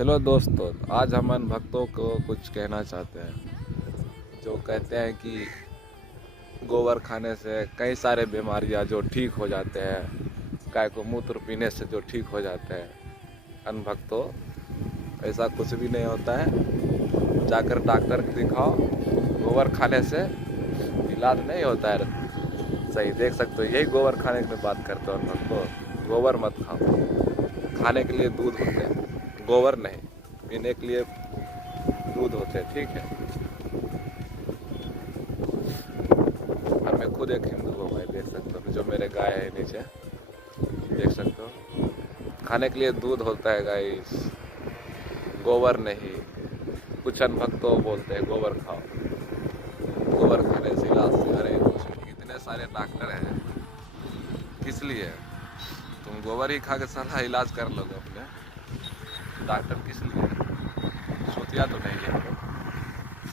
Hello दोस्तों, आज हम अन भक्तों को कुछ कहना चाहते हैं जो कहते हैं कि गोबर खाने से कई सारे बीमारियां जो ठीक हो जाते हैं, गाय को मूत्र पीने से जो ठीक हो जाते हैं। अन भक्तों, ऐसा कुछ भी नहीं होता है। जाकर डॉक्टर को दिखाओ। गोबर खाने से इलाज नहीं होता है। सही देख सकते हो, यही गोबर खाने की बात करते हो। अन भक्तों, गोबर मत खाओ। खाने के लिए दूध होते हैं, गोबर नहीं। पीने के लिए दूध होते हैं, ठीक है। और मैं खुद एक हिंदू हूँ भाई, देख सकते हो जो मेरे गाय है नीचे, देख सकते हो। खाने के लिए दूध होता है गाइस, गोबर नहीं। कुछ अनभक्त तो बोलते हैं गोबर खाओ, गोबर खाने से इलाज से। अरे इतने सारे डॉक्टर हैं, किस लिए? तुम गोबर ही खा के सारा इलाज कर लोगे अपने। डॉक्टर किस लिए? सोतिया तो नहीं है।